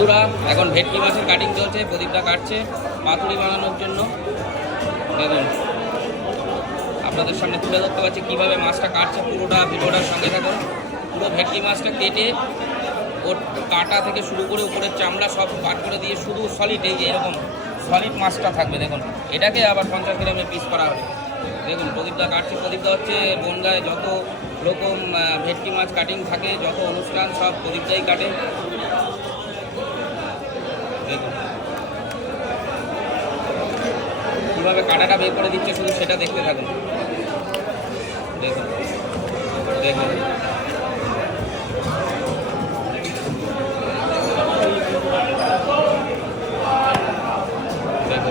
বন্ধুরা এখন ভেটকি মাছের কাটিং চলছে, প্রদীপটা কাটছে পাতুরি বানানোর জন্য। দেখুন আপনাদের সামনে তুলে ধরতে পারছি কীভাবে মাছটা কাটছে, পুরোটা ভিডিওটার সঙ্গে থাকুন। পুরো ভেটকি মাছটা কেটে ওর কাটা থেকে শুরু করে উপরের চামড়া সব কাট করে দিয়ে শুধু সলিড, এই যে এরকম সলিড মাছটা থাকবে। দেখুন এটাকে আবার 50 গ্রামের পিস করা হবে। দেখুন প্রদীপটা কাটছে। প্রদীপটা হচ্ছে বনগাঁয় যত রকম ভেটকি মাছ কাটিং থাকে, যত অনুষ্ঠান সব প্রদীপটাই কাটে। দেখুন কীভাবে কাটাটা বের করে দিচ্ছে, শুধু সেটা দেখতে থাকুন। দেখুন দেখুন দেখুন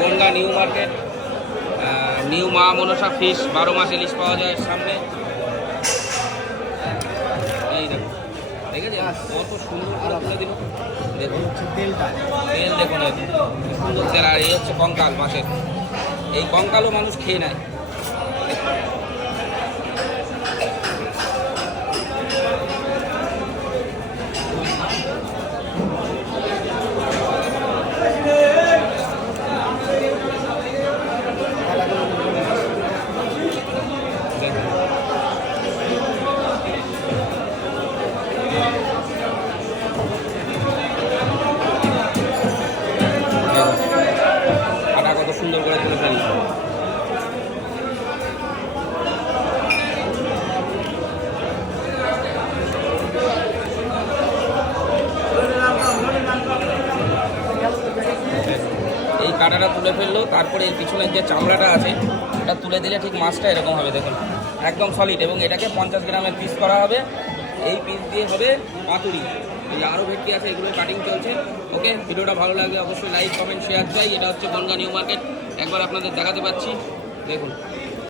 বনগাঁ নিউ মার্কেট, নিউ মা মনসা ফিশ, 12 মাস ইলিশ পাওয়া যায় সামনে। এই দেখুন, দেখেছেন কত সুন্দর করে তুলে দিল। দেখুন তেলটা, তেল দেখুন সুন্দর তেল। আর এই হচ্ছে কঙ্কাল মাছের, এই কঙ্কালও মানুষ খেয়ে নেয়। আটা কত সুন্দর করে তুলে ফেলি। এই কাঁটাটা তুলে ফেললো, তারপরে এই পিছনের যে চামড়াটা আছে ওটা তুলে দিলে ঠিক মাছটা এরকম হবে। দেখুন একদম সলিড, এবং এটাকে 50 গ্রামের পিস করা হবে। এই পিস দিয়ে হবে পাতুরি। এই আরও ভেটকি আছে, এগুলো কাটিং চলছে। ওকে, ভিডিওটা ভালো লাগবে অবশ্যই লাইক কমেন্ট শেয়ার চাই। এটা হচ্ছে বনগাঁ নিউ মার্কেট, একবার আপনাদের দেখাতে পাচ্ছি। দেখুন